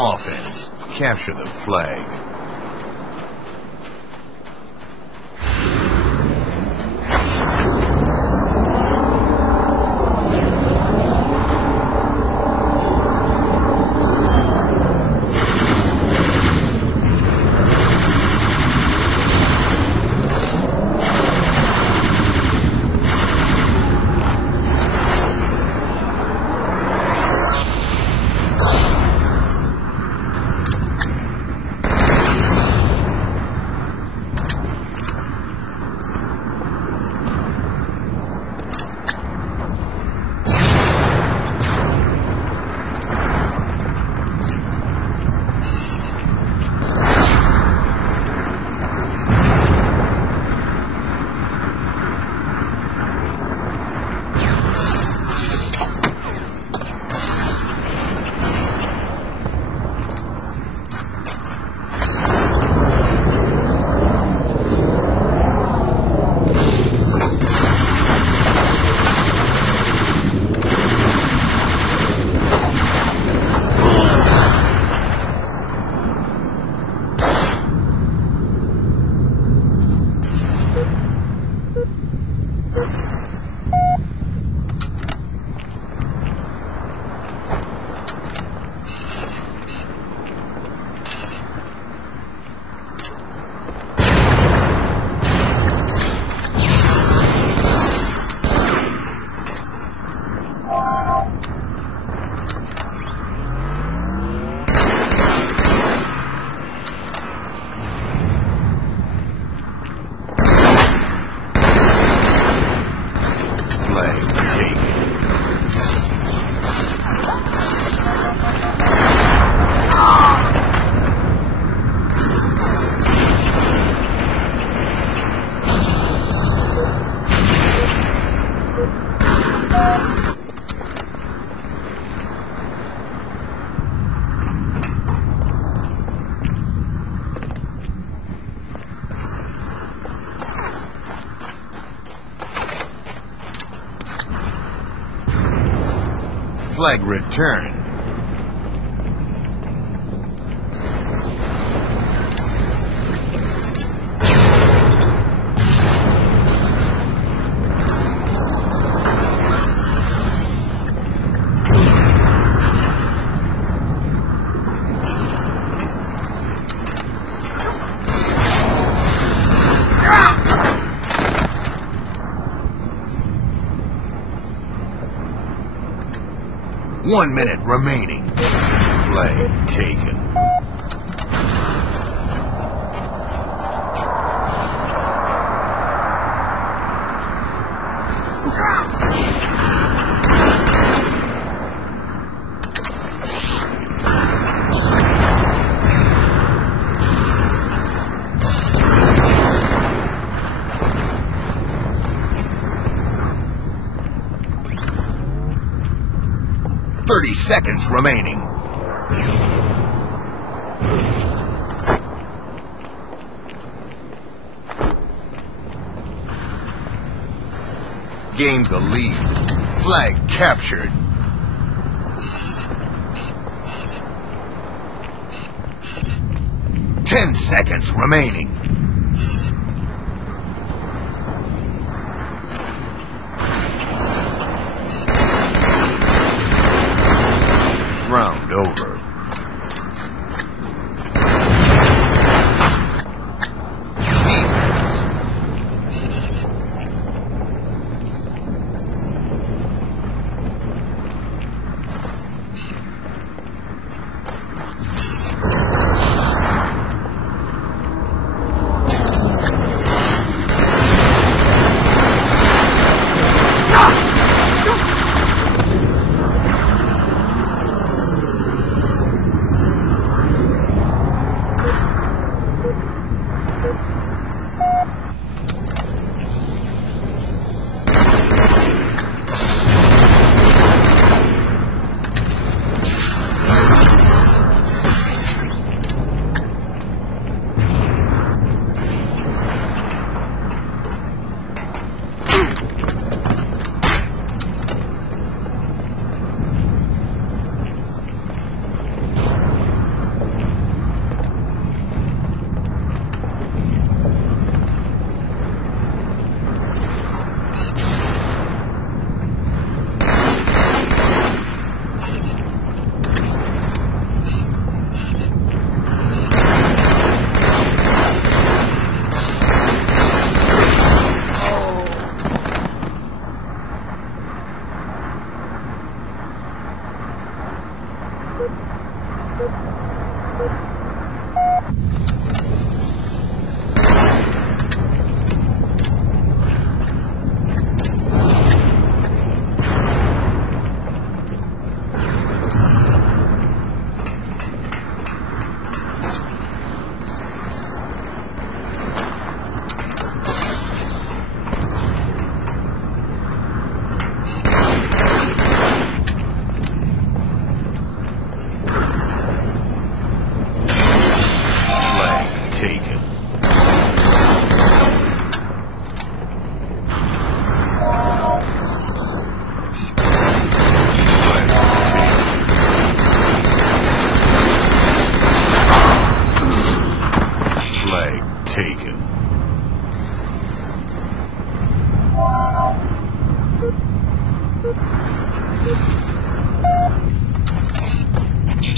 Offense. Capture the flag. Flag returned. One minute remaining. Flag taken. Seconds remaining. Gained the lead. Flag captured. Ten seconds remaining. Round over. Defense.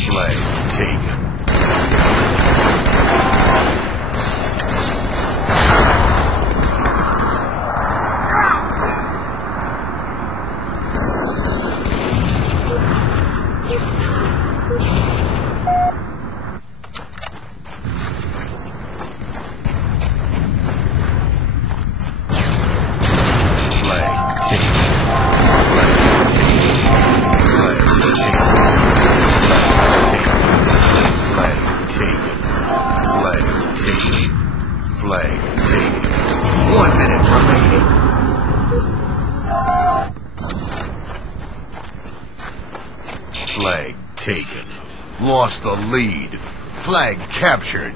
Flag taken. Flag taken. 1 minute remaining. Flag taken. Lost the lead. Flag captured.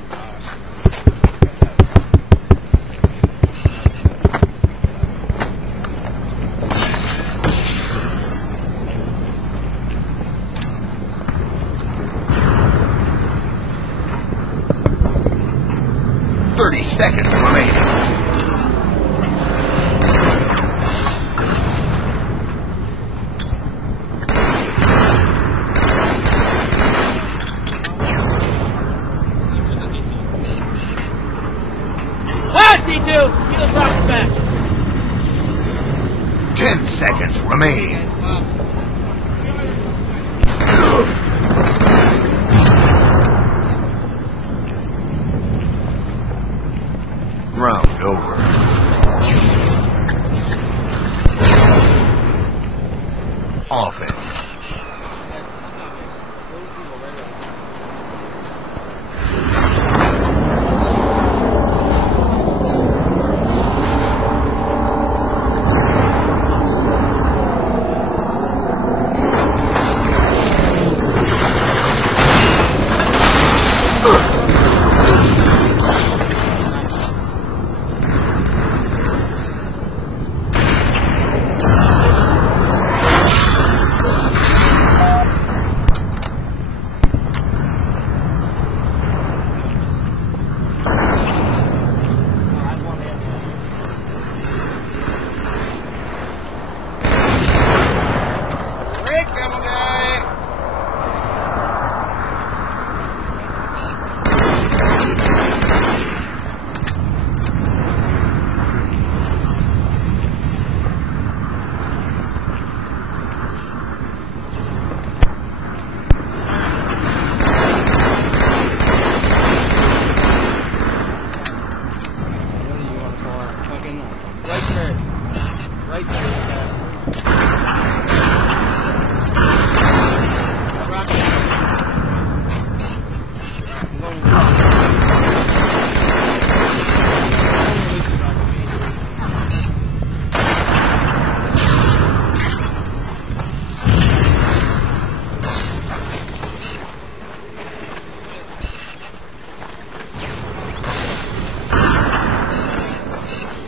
Seconds remaining. T2! Get those rockets back! 10 seconds remaining. Round over. Offense.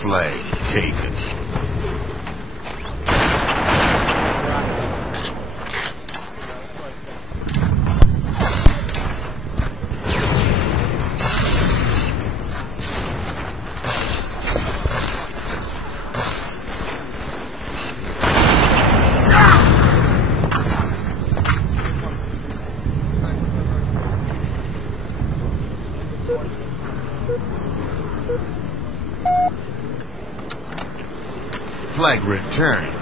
Flag taken. Flag returned.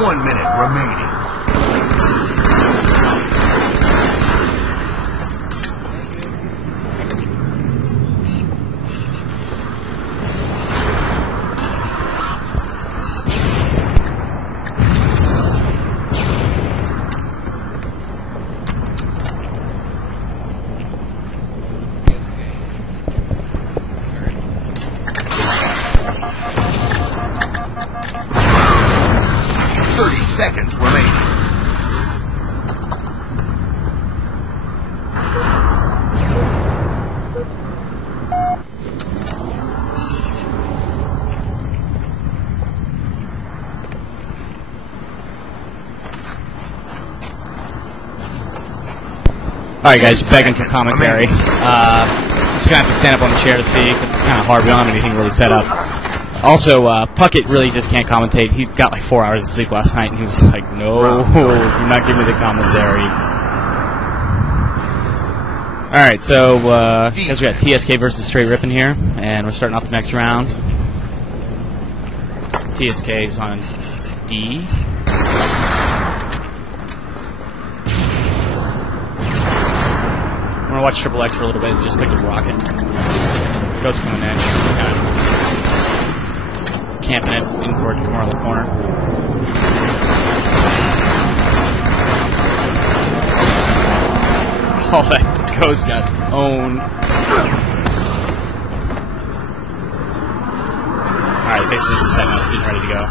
One minute remaining. 30 seconds remaining. Alright guys, begging for commentary. I'm just going to have to stand up on the chair to see, because it's kind of hard. We don't have anything really set up. Also, Puckett really just can't commentate. He got like 4 hours of sleep last night, and he was like, no, you're not giving me the commentary. Alright, so, guys, we got TsK versus Str8 Rippin here, and we're starting off the next round. TsK is on D. I'm gonna watch TsX for a little bit and just pick up Rocket. Ghost coming in, just kind of camping it in for the corner. Oh, that Ghost got owned. Alright, basically just setting up, getting ready to go.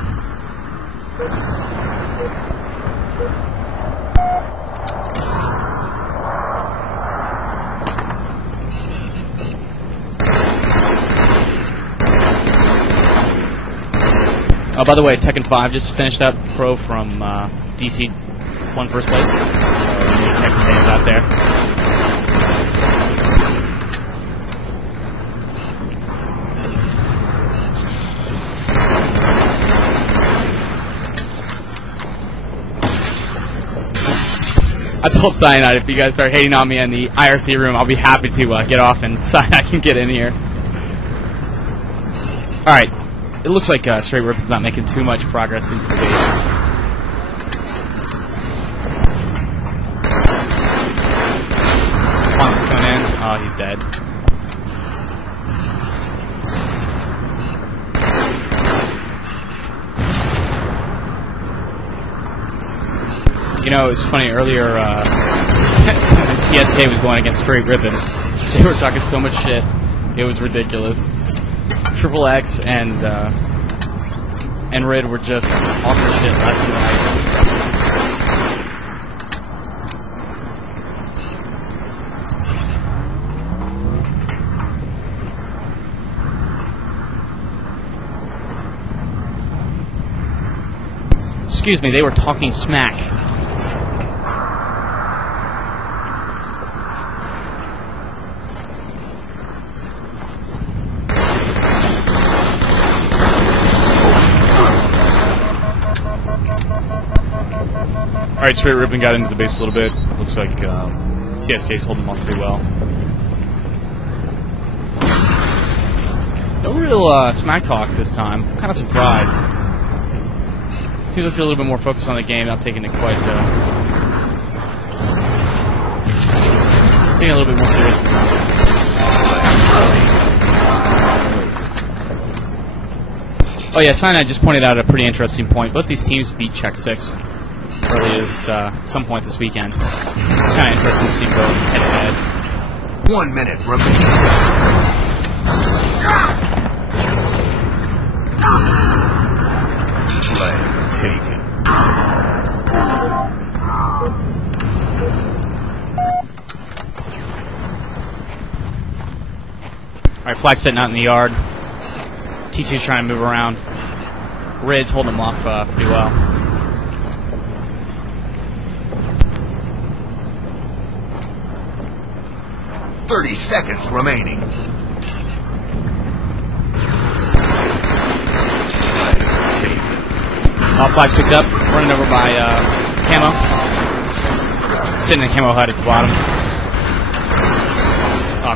Oh, by the way, Tekken 5 just finished up. Pro from DC won first place. So, Tekken fans out there. I told Cyanide if you guys start hating on me in the IRC room, I'll be happy to get off and Cyanide can get in here. Alright. It looks like Str8 Rippin's not making too much progress in the phase. Fonzi's coming in. Oh, he's dead. You know, it's funny, earlier, TsK was going against Str8 Rippin. They were talking so much shit. It was ridiculous. TsX and Rid were just talking shit left and right. Excuse me, they were talking smack. Alright, Str8 Rippin got into the base a little bit. Looks like TsK's holding them off pretty well. No real smack talk this time. I'm kind of surprised. Seems like they're a little bit more focused on the game, not taking it quite taking it a little bit more serious this time. Oh yeah, Cyanide just pointed out a pretty interesting point. Both these teams beat Czech 6 early as some point this weekend. It's kind of interesting to see both head-to-head. 1 minute remaining. Flag taken. Alright, flag sitting out in the yard. T2's trying to move around. Rid's holding him off pretty well. "30 seconds remaining. Flag's picked up, running over by Camo. Sitting in Camo HUD at the bottom.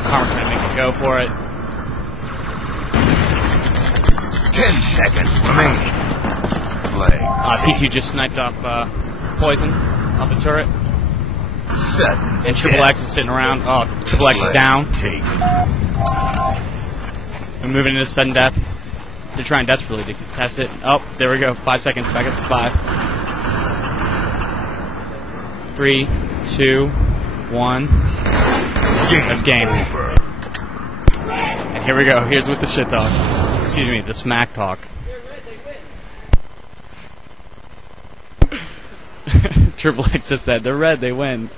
Karma's gonna make it go for it. 10 seconds remaining. Flag. T2 just sniped off Poison off the turret. Sudden. And TsX is sitting around. Oh, TsX is down. We're moving into sudden death. They're trying desperately to contest it. Oh, there we go. 5 seconds. Back up to 5. 3, 2, 1. That's game. Over. And here we go. Here's with the shit talk. Excuse me, the smack talk. Triple X just said, they're red, they win.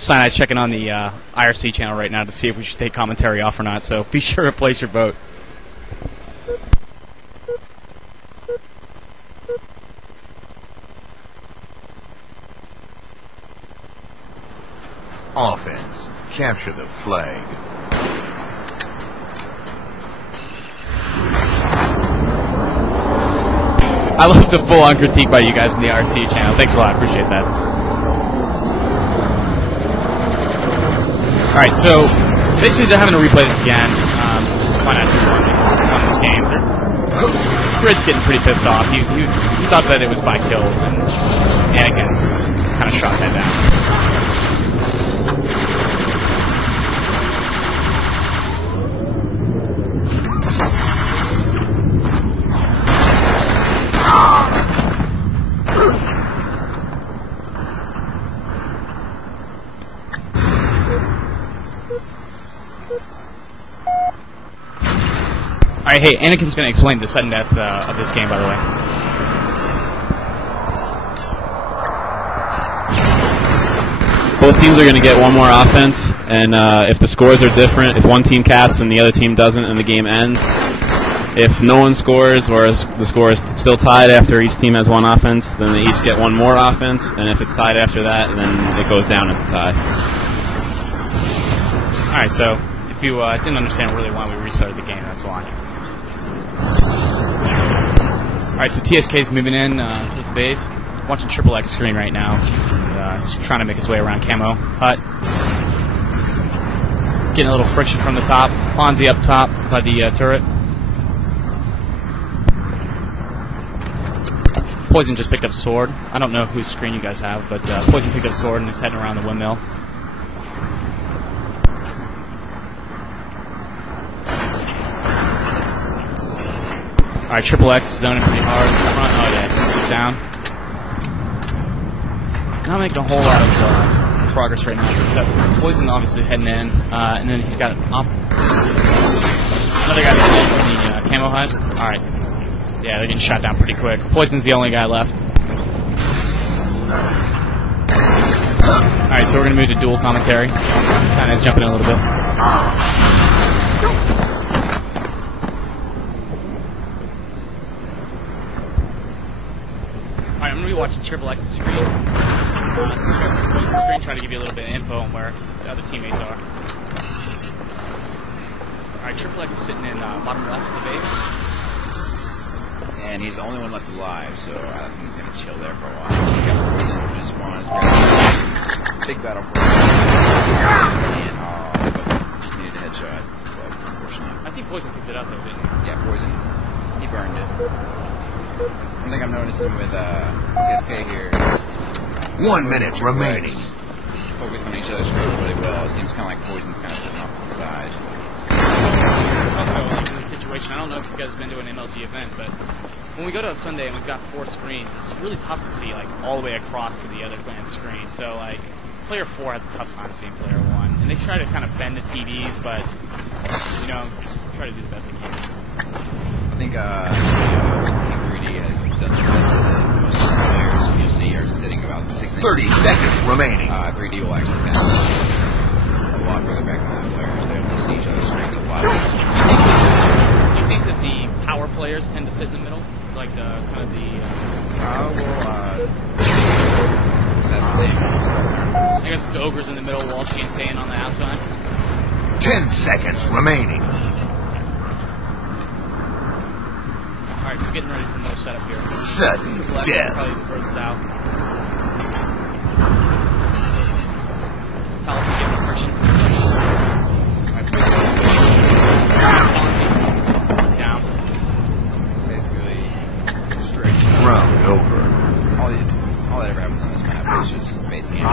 Cyanide checking on the IRC channel right now to see if we should take commentary off or not, so be sure to place your vote. Offense. Capture the flag. I love the full-on critique by you guys in the IRC channel. Thanks a lot. Appreciate that. Alright, so basically they're having to replay this again, just to find out who won this game. Grid's getting pretty pissed off. He thought that it was by kills, and Anakin kind of shot that down. Alright, hey, Anakin's going to explain the sudden death of this game, by the way. Both teams are going to get one more offense, and if the scores are different, if one team caps and the other team doesn't, and the game ends. If no one scores, or the score is still tied after each team has one offense, then they each get one more offense, and if it's tied after that, then it goes down as a tie. Alright, so if you didn't understand really why we restarted the game, that's why. Alright, so TsK is moving in his base. Watching Triple X screen right now. He's trying to make his way around Camo Hut. Getting a little friction from the top. Fonzi up top by the turret. Poison just picked up sword. I don't know whose screen you guys have, but Poison picked up sword and is heading around the windmill. Alright, Triple X is zoning pretty hard. Front, oh yeah, this is down. Not making a whole lot of progress right now, except Poison obviously heading in, and then he's got another guy heading in from the Camo Hut. Alright, yeah, they're getting shot down pretty quick. Poison's the only guy left. Alright, so we're going to move to dual commentary. Kind of jumping in a little bit. Alright, I'm going to be watching Triple X's screen. Screen, trying to give you a little bit of info on where the other teammates are. Alright, Triple X is sitting in bottom left of the base. And he's the only one left alive, so I think he's going to chill there for a while. He got Poison, who just won. Big battle for him. But just needed a headshot, but unfortunately. I think Poison picked it up though, didn't he? Yeah, Poison. He burned it. One thing I'm noticing with TsK here. 1 minute remaining. Focused on each other's screen really well. It seems kind of like Poison's kind of sitting off to the side. In this situation, I don't know if you guys have been to an MLG event, but when we go to a Sunday and we've got 4 screens, it's really tough to see like all the way across to the other clan's screen. So like player 4 has a tough time seeing player 1, and they try to kind of bend the TVs, but you know, just try to do the best they can. I think Team 3D has done the best with it. Most players you'll see are sitting about 6 inches. 30 seconds remaining. 3D will actually kind of a lot further back than the players. They don't see each other's strength a lot. Do you think that the power players tend to sit in the middle? Like the kind of the... It's the same almost all tournaments. I guess the Ogre's in the middle, Walshy and Saiyan on the outside. 10 seconds remaining. Alright, so getting ready for more setup here. Sudden Left, death. probably furthest out. Talos is getting friction. over. All that ever happens on this map is just base game. I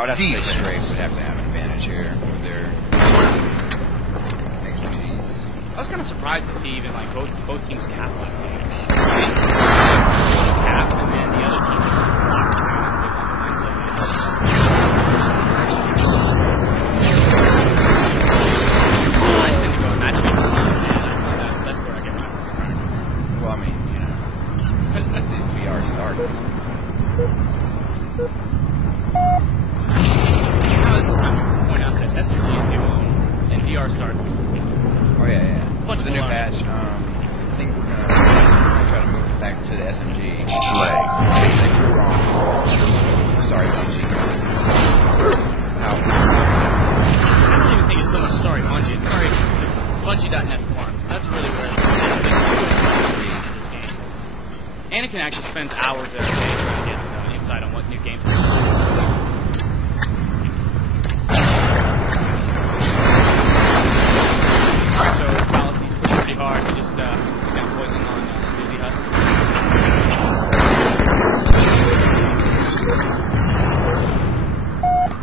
would have to say Str8 would have to have an advantage here with their expertise. I was kind of surprised to see even like both teams cap last game. I mean, cap and then the other team just locked around and they won the line so I tend to go in matchups and that's where I get my practice. Well, I mean, you know, that's these VR starts. I point out that SMG is new and VR starts. Oh yeah. Bunch the of new alarm. patch, I think we're gonna try to move it back to the SMG. Flag. If you're wrong, sorry, Fonzi. I don't even think it's so much sorry Bungie. It's sorry Bungie.net forums. That's really where it's this game. Anakin actually spends hours every day trying to get insight on what new games are coming. Alright, so Foulacy's pushing pretty hard. He just down poison on Busy Hut.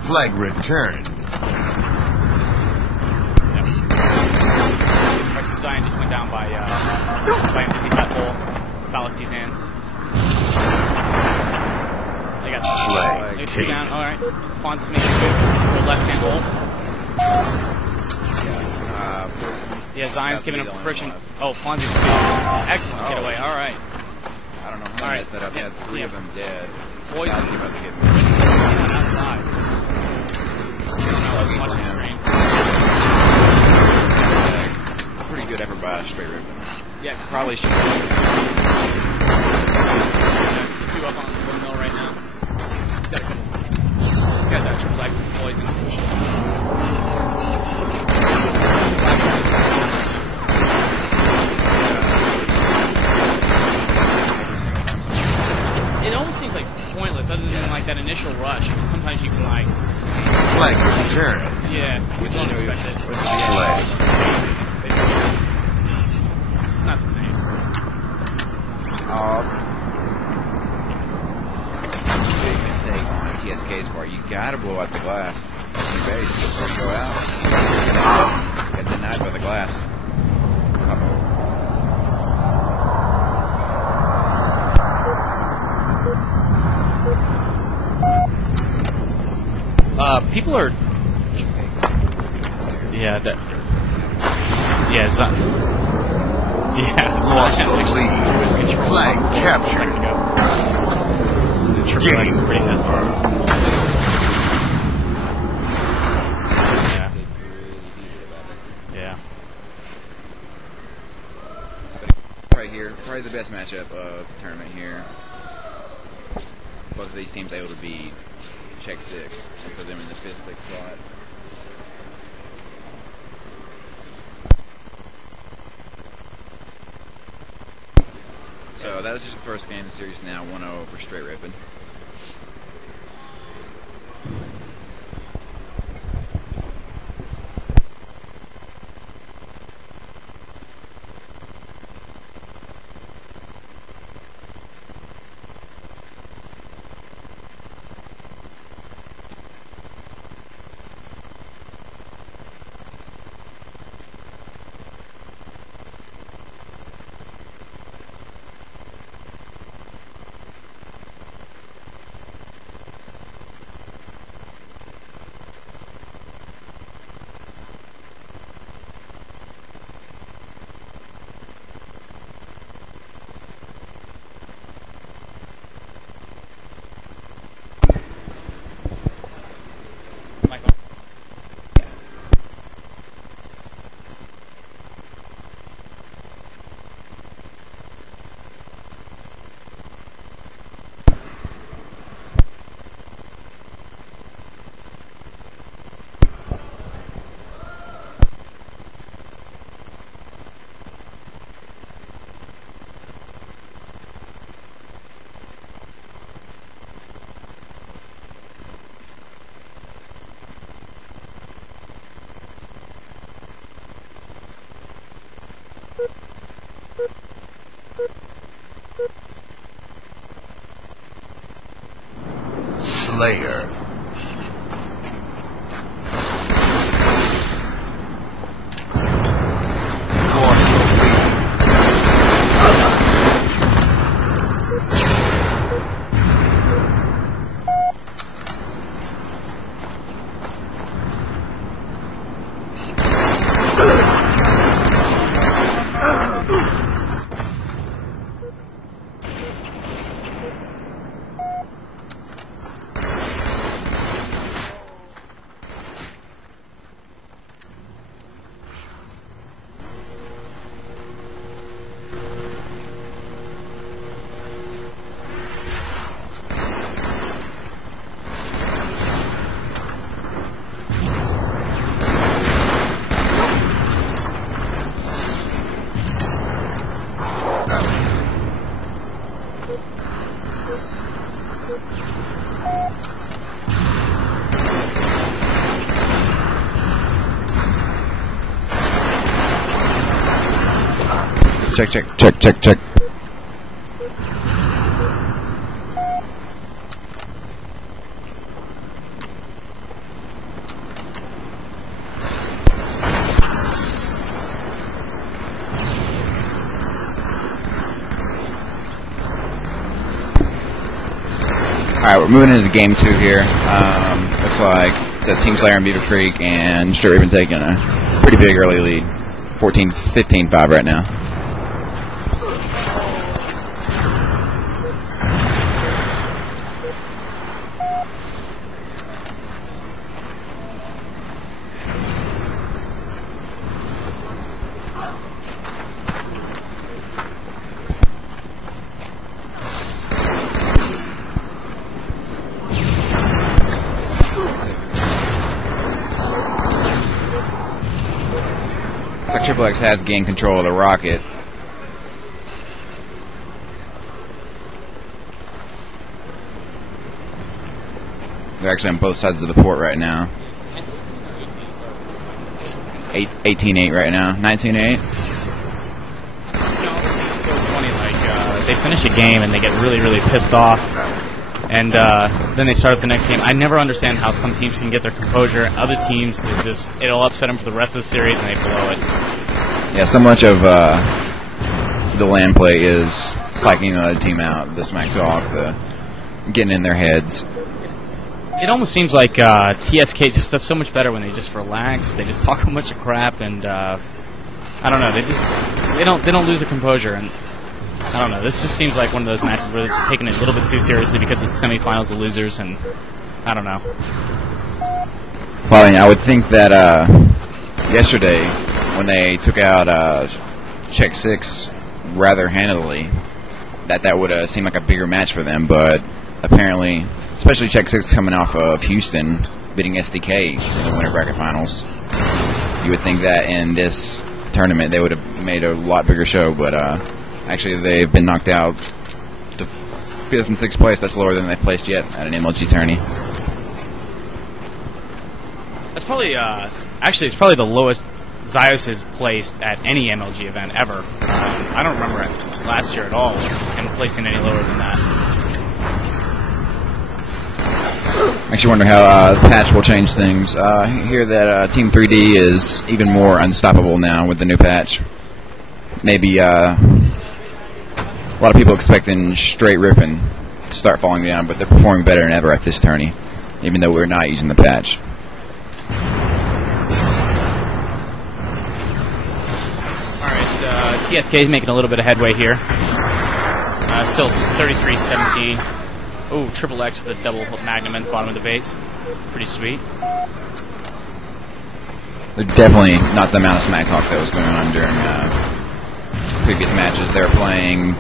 Flag returned. Alright, so Zion just went down by Busy Hut hole. Fallacy's in. They got Flag two taken. down. Alright. Fonzi's making a move for the left hand hole. Yeah, Zion's giving him friction. Oh, Fonzi's excellent getaway. Alright. I don't know how All he right. messed that up. He had three of them dead. Poison. About to get me. Outside. Lucky Watch for the him. screen. Pretty good effort by Str8 Rippin. Yeah, Probably should. T2 up on the windmill right now. He's got a couple. He's got that triple X with poison. It almost seems like pointless, other than like that initial rush. I mean, sometimes you can like, Flag returned. yeah, we don't expect it. Flag. It's not the same. Big mistake on TsK's part. You gotta blow out the glass. Your base before you go out. Get denied by the glass. People are, yeah, that, yeah, Lost the lead. Flag captured. The triple X is pretty pissed off. Yeah. Right here, probably the best matchup of the tournament here. Both of these teams able to beat TsK and put them in the 5th, 6th slot. So that was just the first game of the series now, 1-0 for Str8 Rippin. Slayer. Lost the lead. Check. Alright, we're moving into game 2 here. Looks like it's a Team Slayer and Beaver Creek, and Str8 Rippin taking a pretty big early lead. 15-5 right now. TsK has gained control of the rocket. They're actually on both sides of the port right now. 18-8 right now. 19-8. You know, it's so funny, like, they finish a game and they get really, really pissed off. And then they start up the next game. I never understand how some teams can get their composure. Other teams, it'll upset them for the rest of the series and they blow it. Yeah, so much of the land play is psyching another team out, the smack talk, getting in their heads. It almost seems like TsK just does so much better when they just relax. They just talk a bunch of crap, and I don't know. They don't lose the composure, and I don't know. This just seems like one of those matches where they're just taking it a little bit too seriously because it's semifinals of losers, and I don't know. Well, I mean, I would think that yesterday, when they took out TsK rather handily, that would seem like a bigger match for them, but apparently, especially TsK coming off of Houston beating SDK in the winter bracket finals, you would think that in this tournament they would have made a lot bigger show, but actually they've been knocked out to 5th and 6th place. That's lower than they've placed yet at an MLG tourney. That's probably actually it's probably the lowest Zyos has placed at any MLG event ever. I don't remember it last year at all, and placing any lower than that. Makes you wonder how the patch will change things. I hear that Team 3D is even more unstoppable now with the new patch. Maybe a lot of people expecting Str8 Rippin to start falling down, but they're performing better than ever at this tourney, even though we're not using the patch. TsK is making a little bit of headway here. Still 33-17. Oh, triple X with a double magnum at the bottom of the base. Pretty sweet. They're definitely not the amount of smack talk that was going on during previous matches. They were playing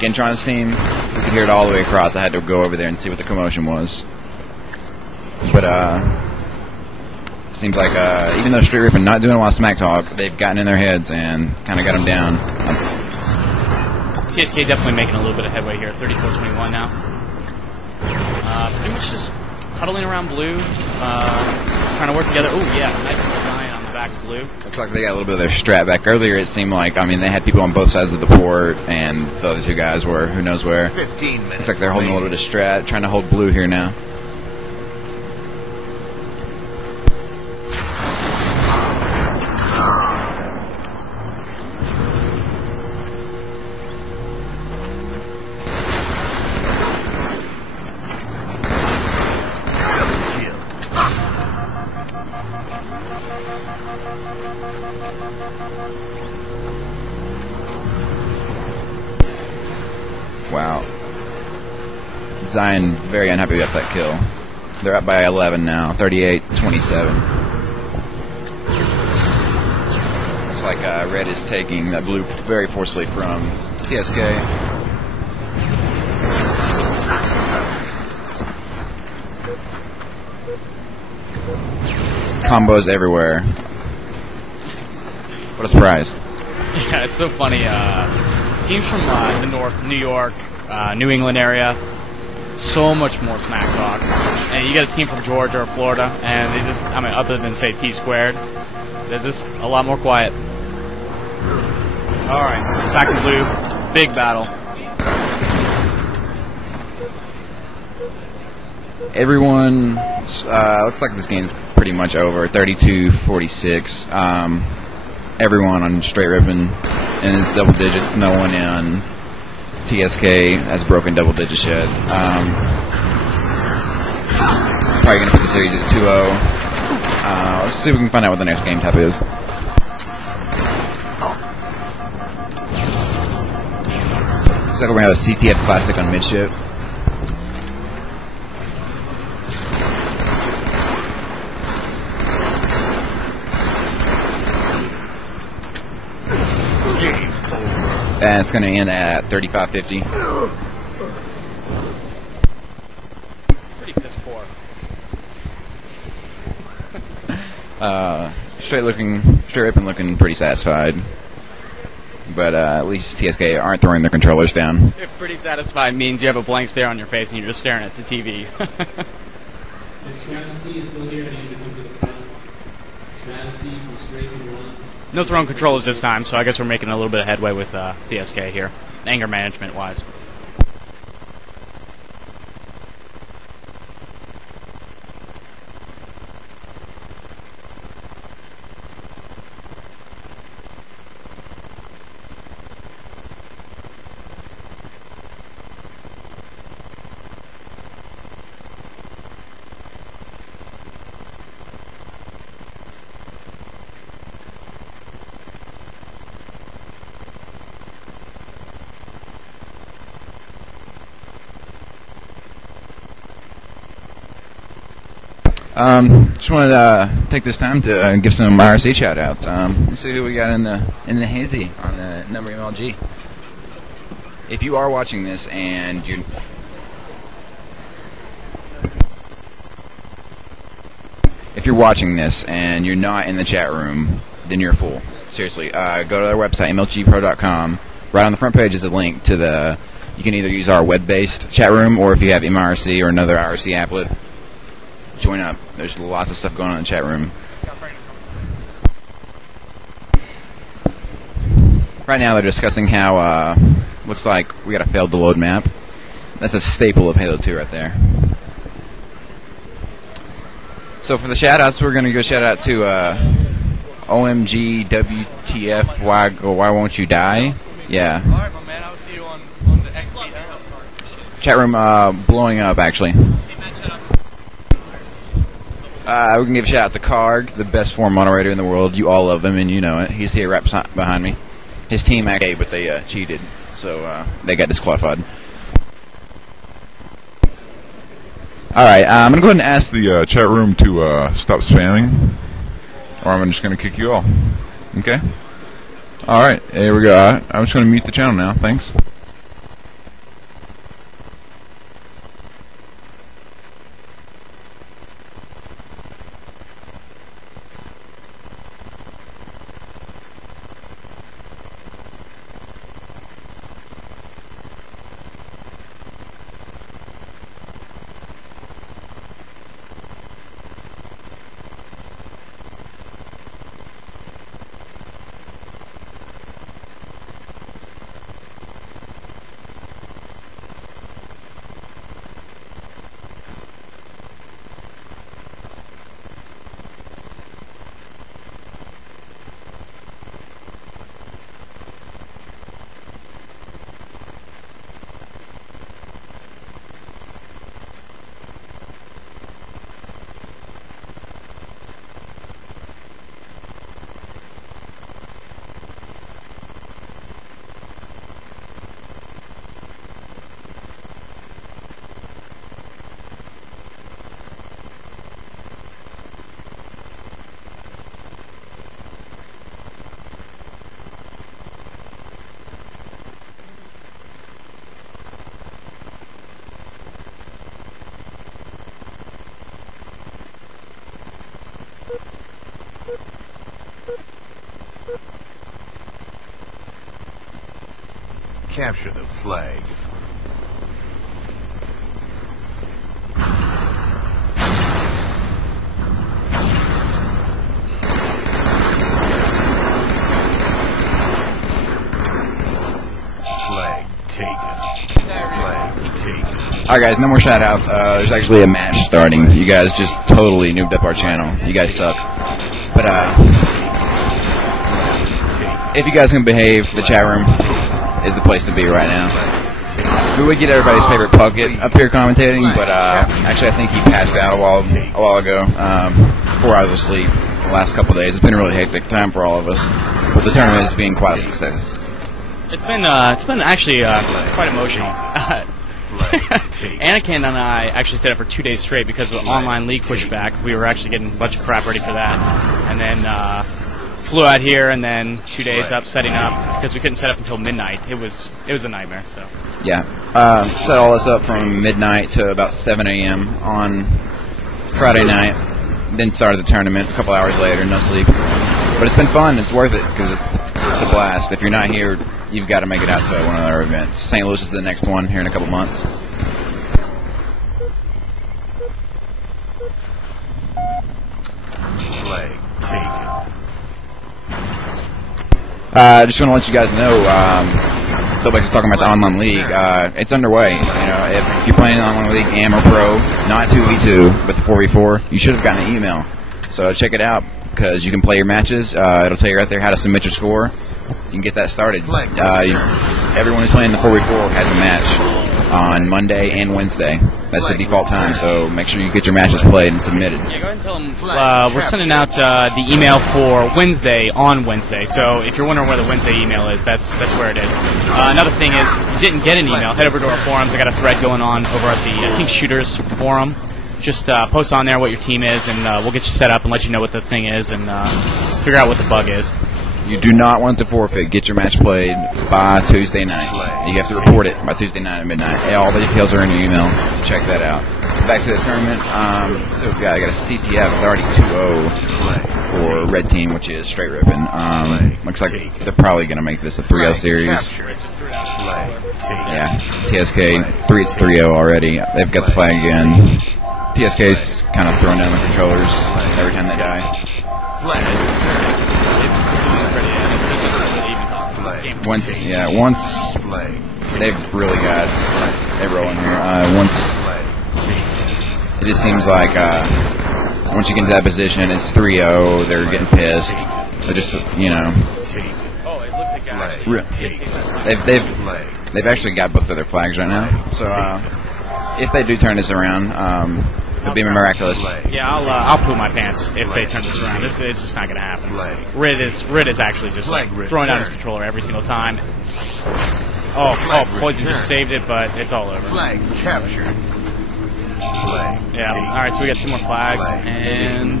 Gentron's team. We could hear it all the way across. I had to go over there and see what the commotion was. But seems like even though Str8 Rippin not doing a lot of smack talk, they've gotten in their heads and kind of got them down. TsK definitely making a little bit of headway here. 34-21 now. Pretty much just huddling around blue, trying to work together. Oh yeah, nice design on the back back to blue. Looks like they got a little bit of their strat back. Earlier it seemed like, I mean, they had people on both sides of the port, and the other two guys were who knows where. 15 minutes. Looks like they're holding a little bit of strat, trying to hold blue here now. Wow. Zion very unhappy about that kill. They're up by 11 now, 38-27. Looks like red is taking that blue very forcefully from TsK. Combos everywhere. What a surprise. Yeah, it's so funny. Teams from the North, New York, New England area, so much more smack talk. And you get a team from Georgia or Florida, and they just, I mean, other than, say, Tsquared, they're just a lot more quiet. All right, back to blue. Big battle. Everyone, looks like this game's pretty much over, 32-46. Everyone on Str8 Rippin in his double digits. No one in TsK has broken double digits yet. Probably going to put the series at 2-0. Let's see if we can find out what the next game type is. Looks like we're going to have a CTF Classic on Midship. And it's going to end at 35-50. Pretty piss poor. Str8 Rippin looking pretty satisfied. But at least TsK aren't throwing their controllers down. If pretty satisfied means you have a blank stare on your face and you're just staring at the TV. If Travesty is still here, I need to come to the front. Travesty from Str8 1. No throwing controllers this time, so I guess we're making a little bit of headway with TsK here, anger management-wise. Just wanted to take this time to give some IRC shout-outs. Let's see who we got in the hazy on the number MLG. If you are watching this and you're not in the chat room, then you're a fool. Seriously, go to our website mlgpro.com. Right on the front page is a link to the. You can either use our web-based chat room, or if you have MIRC or another IRC applet, join up. There's lots of stuff going on in the chat room. Right now they're discussing how looks like we got a failed to load map. That's a staple of Halo 2 right there. So for the shoutouts, we're going to go shout out to OMG WTF Why Won't You Die? Yeah. Alright, my man. I'll see you on the XP. Chat room blowing up actually. We can give a shout out to Karg, the best forum moderator in the world. You all love him, and you know it. He's here right behind me. His team actually, but they cheated, so they got disqualified. All right, I'm going to go ahead and ask the chat room to stop spamming, or I'm just going to kick you all. Okay? All right, here we go. I'm just going to mute the channel now. Thanks. Capture the flag. Flag taken. Flag taken. Alright guys, no more shoutouts. There's actually a match starting. You guys just totally noobed up our channel. You guys suck. But if you guys can behave, the chat room is the place to be right now. We would get everybody's favorite Puckett up here commentating, but actually I think he passed out a while ago. 4 hours of sleep the last couple of days. It's been a really hectic time for all of us, but the tournament is being quite a success. It's been actually quite emotional. Anakin and I actually stayed up for 2 days straight because of the online league pushback. We were actually getting a bunch of crap ready for that, and then flew out here, and then 2 days up setting up because we couldn't set up until midnight. It was a nightmare. So yeah, set all this up from midnight to about 7 a.m. on Friday night. Then started the tournament a couple hours later, no sleep. But it's been fun. It's worth it because it's a blast. If you're not here, you've got to make it out to one of our events. St. Louis is the next one here in a couple months. Flag taken. Just want to let you guys know, go back to talking about the online league. It's underway. You know, if you're playing the online league, AM or Pro, not 2v2, but the 4v4, you should have gotten an email. So check it out because you can play your matches. It'll tell you right there how to submit your score. You can get that started. Everyone who's playing the 4v4 has a match on Monday and Wednesday. That's the default time, so make sure you get your matches played and submitted. yeah, go ahead and tell them we're sending out the email for Wednesday on Wednesday. So if you're wondering where the Wednesday email is, that's where it is. Another thing is, if you didn't get an email, head over to our forums. I got a thread going on over at the I think Shooters forum. Just post on there what your team is, and we'll get you set up and let you know what the thing is and figure out what the bug is. You do not want to forfeit. Get your match played by Tuesday night. You have to report it by Tuesday night at midnight. All the details are in your email. Check that out. Back to the tournament. So I got a CTF. It's already 2-0 for red team, which is Str8 Rippin. Looks like they're probably going to make this a 3-0 series. Yeah, TsK, it's 3-0 already. They've got the flag again. TSK's kind of throwing down the controllers every time they die. Once they've really got it rolling here. Once it just seems like once you get into that position, it's 3-0. They're getting pissed. They're just they've actually got both of their flags right now. So if they do turn this around, it'll be miraculous. Yeah, I'll poop my pants if they turn this around. It's just not going to happen. Rid is actually just like throwing down his controller every single time. Poison just saved it, but it's all over. Flag captured. Yeah. All right, so we got 2 more flags, and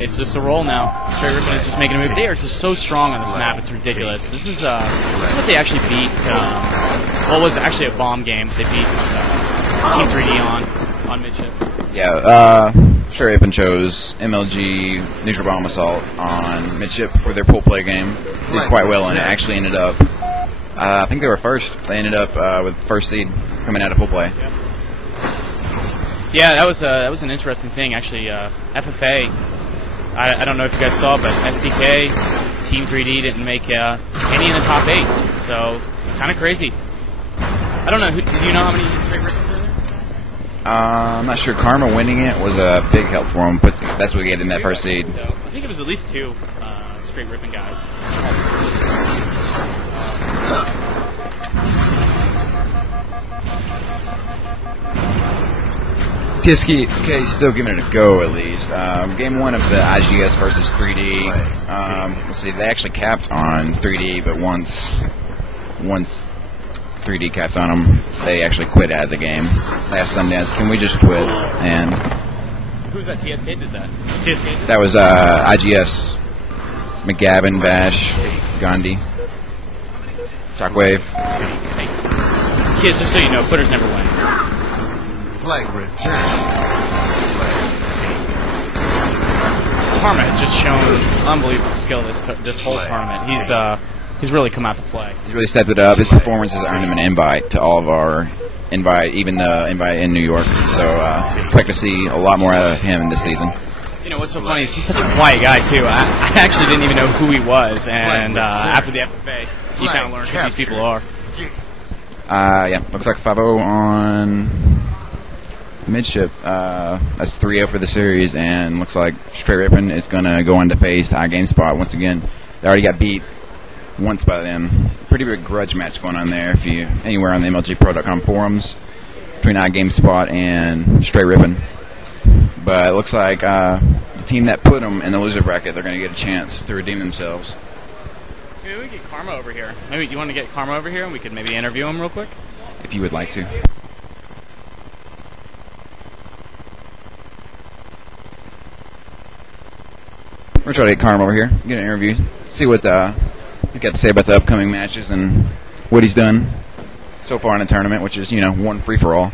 it's just a roll now. Str8 Rippin is just making a move. They are just so strong on this map; it's ridiculous. This is what they actually beat. What was actually a bomb game? They beat Team 3D on Midship. Yeah, Str8 Rippin chose MLG Neutral Bomb Assault on Midship for their pool play game. Did quite well, and it actually ended up. I think they were first. They ended up with first seed coming out of pool play. Yeah, that was an interesting thing actually. FFA. I don't know if you guys saw, but STK Team 3D didn't make any in the top 8, so kind of crazy. I don't know. Do you know how many Str8 Rippin were there? I'm not sure. Karma winning it was a big help for him, but that's what we get in that first seed. So, I think it was at least 2 Str8 Rippin guys. TsK is still giving it a go, at least. Game 1 of the IGS versus 3D. Let's see, they actually capped on 3D, but once 3D capped on them, they actually quit out of the game. They asked Sundance, can we just quit? And who's that? TsK did that. TsK did that? That was IGS. McGavin, Bash, Gandhi, Shockwave. Hey, kids, just so you know, quitters never win. Flag return. Karma has just shown unbelievable skill this whole tournament. He's really come out to play. He's really stepped it up. His performance has earned him an invite to all of our even the invite in New York. So expect to see a lot more out of him this season. You know, what's so funny is he's such a quiet guy, too. I actually didn't even know who he was, and after the FFA, he kind of learned who these people are. Yeah, looks like 5-0 on Midship. That's 3-0 for the series, and looks like Str8 Rippin is going to go on to face iGameSpot once again. They already got beat once by them. Pretty big grudge match going on there if you anywhere on the MLGpro.com forums between iGameSpot and Str8 Rippin. But it looks like the team that put them in the loser bracket, they're going to get a chance to redeem themselves. Maybe we get Karma over here. Maybe you want to get Karma over here, and we could maybe interview him real quick? If you would like to. We're going to try to get Karma over here, get an interview, see what he's got to say about the upcoming matches and what he's done so far in the tournament, which is, one free-for-all.